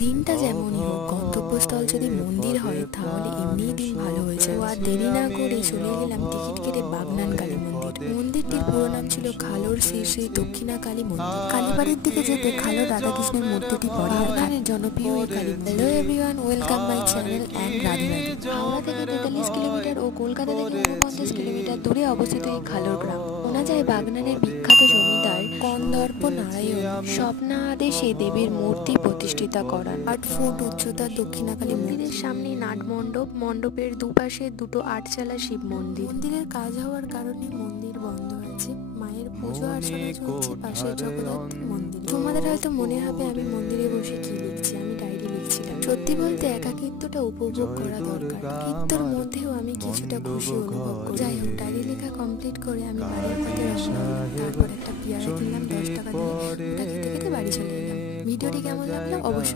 দিনটা যেমনই হোক, গন্তব্যস্থল যদি মন্দির হয় তাহলে এমনিই দিন ভালো হয়েছে। আর দেরি না করে চলে গেলাম টিকিট কেটে বাগনান কালী মন্দির। মন্দিরটির পুরো নাম ছিল খালোর শ্রী শ্রী দক্ষিণা কালী মন্দির। কালীবাড়ির দিকে যেতে খালোর রাধাকৃষ্ণের মূর্তিটি পড়ে। বাগনানের জনপ্রিয় এই কালী মন্দির। Hello everyone, welcome my channel and Radhe Radhe. Howrah থেকে 43 কিলোমিটার ও কলকাতা থেকে 49 কিলোমিটার দূরে অবস্থিত এই খালোর গ্রাম। শোনা যায় বাগনানের বিখ্যাত জমিদার কন্দর্প নারায়ণ স্বপ্না আদেশে দেবীর মূর্তি প্রতিষ্ঠিতা করান। 8 ফুট উচ্চতার দক্ষিণাকালী মন্দিরের সামনে নাট মণ্ডপ, মণ্ডপের দুপাশে দুটো আটচালা শিব মন্দির। মন্দিরের কাজ হওয়ার কারণে মন্দির বন্ধ আছে। মায়ের পুজো অর্চনা চলছে পাশের জগদ্ধাত্রী মন্দির। তোমাদের হয়তো মনে হবে আমি মন্দিরে বসে কি লিখছি, আমি ডায়েরি লিখছিলাম। সত্যি বলতে একাকিত্বটা উপভোগ করা দরকার। একাকিত্বর মধ্যেও আমি কিছুটা খুশি অনুভব করি। যাই হোক, ডায়েরি লেখা কমপ্লিট করে আমি বাড়ির পথে রওনা দিলাম। তারপর একটা পেয়ারা কিনলাম 10 টাকা দিয়ে, ওটা খেতে খেতে বাড়ি চলে এলাম। ভিডিওটি কেমন লাগলো অবশ্যই